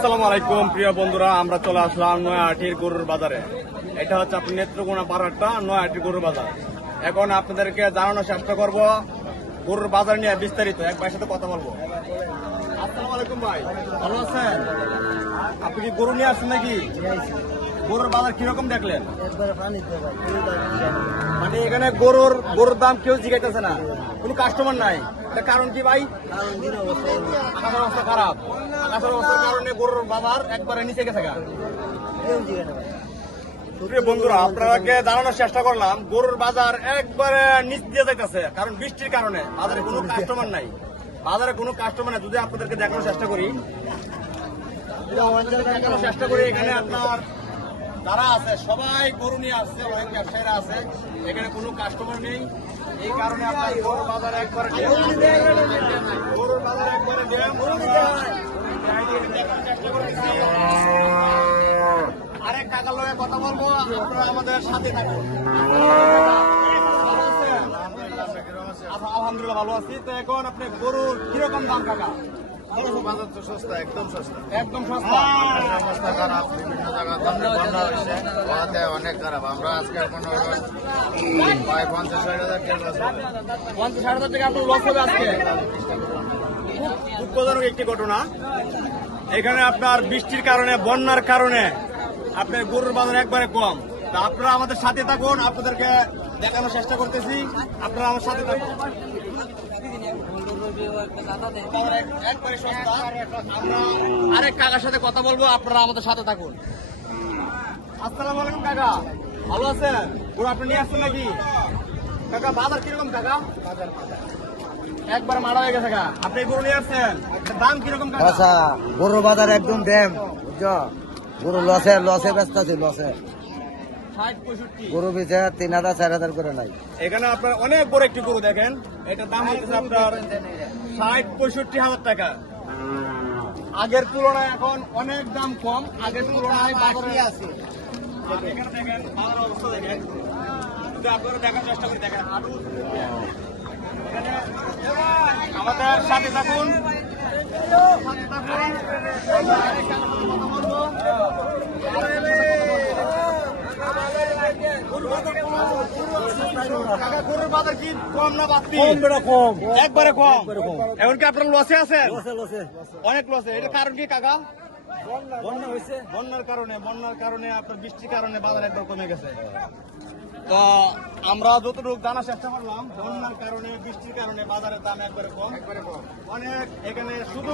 আসসালামু আলাইকুম প্রিয় বন্ধুরা, আমরা চলে আসলাম নয়াহাটির গরুর বাজারে। এটা হচ্ছে আপনার নেত্রকোনা পাড়াটা নয়াহাটির গরুর বাজার। এখন আপনাদেরকে জানানোর চেষ্টা করব গরুর বাজার নিয়ে বিস্তারিত। এক ভাইয়ের সাথে কথা বলবো। আসসালামু আলাইকুম ভাই, ভালো আছেন? আপনি কি গরু নিয়ে আসছেন নাকি? গরুর বাজার কিরকম দেখলেন? মানে এখানে গরুর দাম কেউ জিজ্ঞাসা না, কোনো কাস্টমার নাই। তার কারণ কি ভাই? আকাশের অবস্থা খারাপ। আকাশের অবস্থার কারণে গরুর বাজার একবারে নিচে গেছে। বন্ধুরা, আপনাকে জানানোর চেষ্টা করলাম গরুর বাজার একবারে নিচ দিয়ে যাইতেছে, কারণ বৃষ্টির কারণে বাজারে কোনো কাস্টমার নাই। বাজারে কোনো কাস্টমার নাই। যদি আপনাদেরকে দেখানোর চেষ্টা করি, এখানে আপনার যারা আছে সবাই গরু নিয়ে আসছে, অনেক ব্যবসায়ীরা আছে, এখানে কোনো কাস্টমার নেই। এই কারণে আপনার গরুর বাজার একবারে আরেক টাকার লগে কথা বলবো, আপনারা আমাদের সাথে থাকুন। আলহামদুলিল্লাহ ভালো আছি। তো এখন আপনি গরুর কিরকম দাম কাকা? বাজার তো সস্তা, একদম সস্তা। একদম সস্তা। অবস্থা খারাপ, বিভিন্ন জায়গায় বন্যা হয়েছে, ওয়াতে অনেক খারাপ। আমরা আজকে কোনো প্রায় 50-60 হাজার টাকা 50-60 টাকা আপনার লস হবে আজকে। দুঃখজনক একটি ঘটনা। এখানে আপনার বৃষ্টির কারণে, বন্যার কারণে আপনার গরুর বাজার একবারে কম। তা আপনারা আমাদের সাথে থাকুন, আপনাদেরকে দেখানোর চেষ্টা করতেছি। আপনারা আমার সাথে থাকুন। একবারে সস্তা। আমরা আরেক কাকার সাথে কথা বলবো, আপনারা আমাদের সাথে থাকুন। আসসালামু আলাইকুম কাকা, ভালো আছেন? গরু আপনি নিয়ে আসছেন নাকি? কাকা বাজার কিরকম কাকা? একবার মারা হয়ে গেছে কাকা। আপনি গরু নিয়ে আসছেন, দাম কিরকম কাকা? গরুর বাজার একদম ড্যাম, বুঝছো? গরু লসে ব্যস্ত আছে, লসে 60-65 গরু বেচে 3000-4000 করে নাই। এখানে আপনার অনেক বড় একটি গরু দেখেন, এটার দাম হচ্ছে আপনার 60-65 হাজার টাকা। আগের তুলনায় এখন অনেক দাম কম। আগের তুলনায় বাজারে আছে। এখানে দেখেন বাজারের অবস্থা দেখেন, যদি আপনারা দেখার চেষ্টা করি, দেখেন হাঁটু। আমাদের সাথে থাকুন। গরুর বাজার কি কম না বাড়তি? কম, একবারে কম। এমনকি আপনার লসে আছেন? লসে অনেক লসে। এটার কারণ কি কাকা? বন্যা হয়েছে। বন্যার কারণে আপনার বৃষ্টির কারণে বাজার একবার কমে গেছে। তো আমরা যতটুকু জানার চেষ্টা করলাম, বন্যার কারণে, বৃষ্টির কারণে বাজারের দাম একবারে কম। অনেক এখানে শুধু